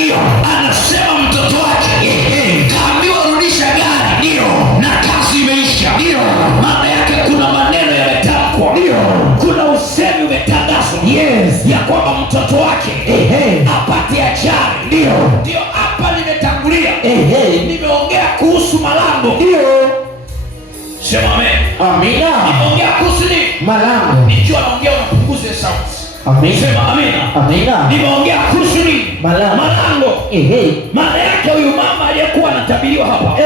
ndio anasema mtoto wake kaambiwa rudisha gari, ndio na kazi imeisha, ndio maana yake kuna maneno yametamkwa, ndio kuna usemi umetangazwa, ya kwamba mtoto wake apate ajali, ndio hapa nimetangulia, nimeongea kuhusu malango, ndio sema amen. Amina. Nimeongea kuhusu nini? Malango. Nikiwa naongea unapunguza sauti. Amina. Sema amina. Amina. Nimeongea kuhusu nini? Malango. Maana yake huyu mama aliyekuwa anatabiriwa hapa,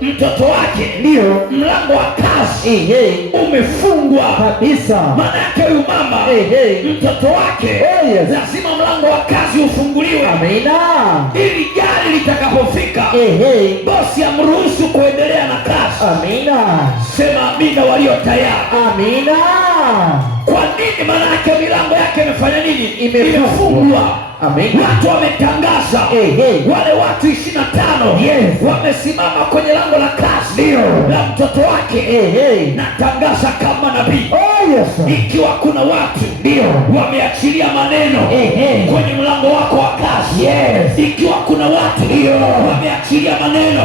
mtoto wake, ndio mlango wa kazi umefungwa kabisa. Maana yake huyu mama, mtoto wake, lazima mlango wa kazi ufunguliwe. Amina. Ili gari litakapofika, bosi amruhusu kuendelea na kazi. Amina. Sema amina walio tayari. Amina. Kwa nini? Maana yake milango yake imefanya nini? Imefungwa. Amina. Watu wametangaza, wale watu 25 wamesimama kwenye lango la kazi la mtoto wake. Natangaza kama nabii, ikiwa kuna watu wameachilia maneno kwenye mlango wako wa kazi, ikiwa kuna watu wameachilia maneno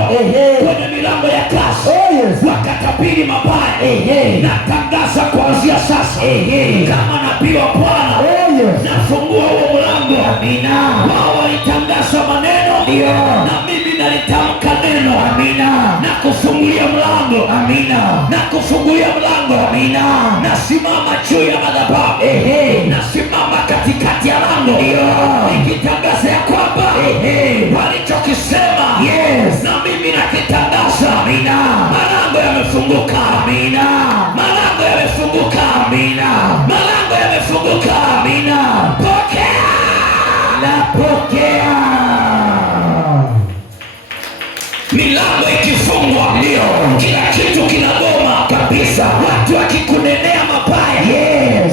kwenye milango ya kazi, wakatabiri mabaya, natangaza kuanzia sasa kama nabii wa Bwana, nafungua huo mlango. Amina. Wao walitangaza maneno, na mimi nalitamka neno. Amina. Na kufungulia mlango. Amina. Na kufungulia mlango. Amina. Nasimama juu ya madhabahu, nasimama katikati ya lango, nikitangaza ya kwamba walichokisema na mimi nakitangaza. Amina. Malango yamefunguka. Amina. Malango yamefunguka. Amina. Malango yamefunguka. Amina. Pokea. Napokea. Milango ikifungwa, ndio kila kitu kinagoma kabisa. Watu wakikunenea mabaya,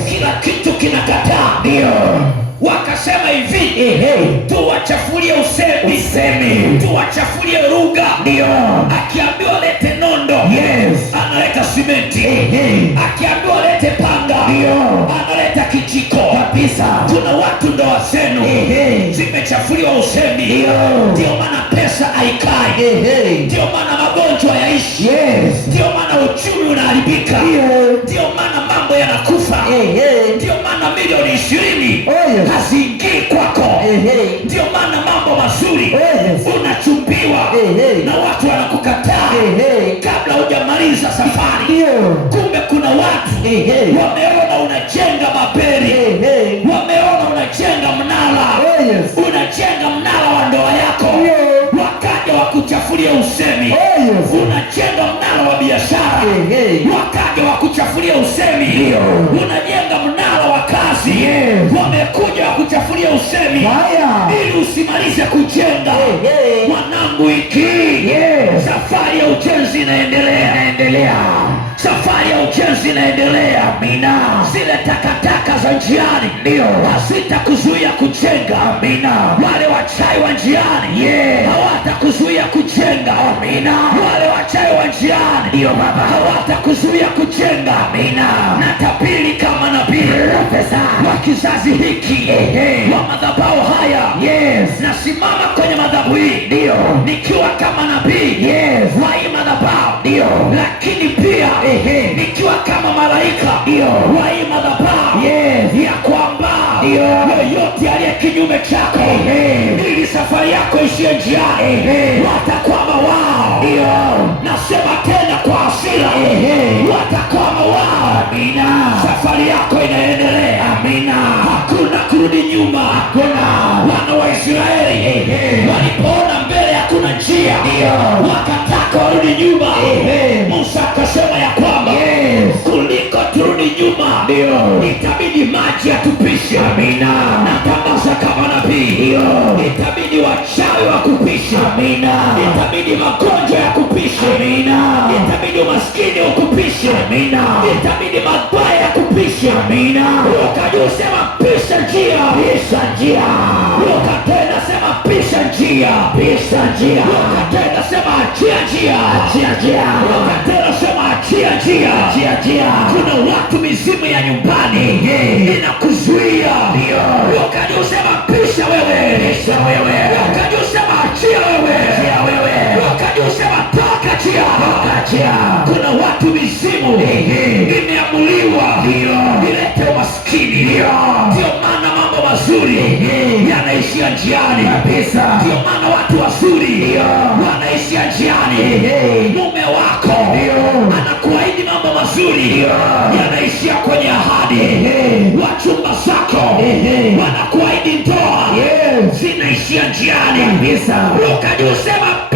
kila kitu kinakataa, ndio wakasema hivi, tuwachafulie usemi, tuwachafulie lugha, ndio akiambiwa lete nondo, analeta simenti, akiambiwa lete panga, ndio analeta kijiko kabisa. Kuna watu ndoa zenu zimechafuliwa usemi, ndio maana pesa haikai, ndio maana magonjwa yaishi, ndio maana uchumi unaharibika, ndio maana mambo yanakufa, ndio maana milioni 20 haziingii kwako, ndio maana mambo mazuri unachumbiwa na watu wanakukataa kabla hujamaliza safari. Kumbe kuna watu wameona unajenga maberi, wameona unajenga mnara, unajenga mnara wa ndoa yako, wakaja wakuchafulia usemi. Unajenga mnara wa biashara, wakaja wakuchafulia usemi. Unajenga mnara wa kazi, wamekuja wakuchafulia usemi ili usimalize kujenga. Mwanangu, iki safari ya ujenzi inaendelea, safari ya ujenzi inaendelea. Amina. Zile takataka za njiani ndio hazitakuzuia kujenga. Amina. Wale wachawi wa njiani hawatakuzuia kujenga. Amina. Wale wachawi wa njiani ndio baba hawatakuzuia kujenga. Amina. Natabiri kama nabii wa kizazi hiki wa madhabahu haya, nasimama kwenye madhabahu hii ndio nikiwa kama nabii wa hii madhabahu, ndio lakini pia nikiwa kama malaika wa hii madhabahu, ya kwamba yoyote aliye kinyume chako ili safari yako ishie njiani, watakwama wao. Nasema tena kwa hasira, watakwama wao. Amina. Safari yako inaendelea. Amina. Hakuna kurudi nyuma. Hakuna. Wana wa Israeli walipoona mbele hakuna njia, wakataka warudi nyuma. Musa akasema ya kwamba kuliko turudi nyuma, itabidi maji yatupishe. Amina. Natangaza kama nabii, itabidi wachawi wakupishe. Amina. Itabidi magonjwa yakupishe. Amina. Itabidi umaskini ukupishe. Amina. Itabidi mabaya yakupishe. Amina. Ukajua sema pisha njia, pisha njia. Ukatenda sema pisha njia, pisha njia. Ukatenda sema achia njia, achia njia. Ukatenda sema achia njia, achia njia. Kuna watu mizimu ya nyumbani inakuzuia, ukajua sema pisha wewe, pisha wewe. Kuna watu mizimu imeamuliwa ilete umaskini. Ndio maana mambo mazuri yanaishia njiani. Ndio maana watu wazuri wanaishia njiani. Mume wako anakuahidi mambo mazuri, yanaishia kwenye ahadi. Wachumba zako wanakuahidi ndoa, zinaishia njiani. Ruka juu, sema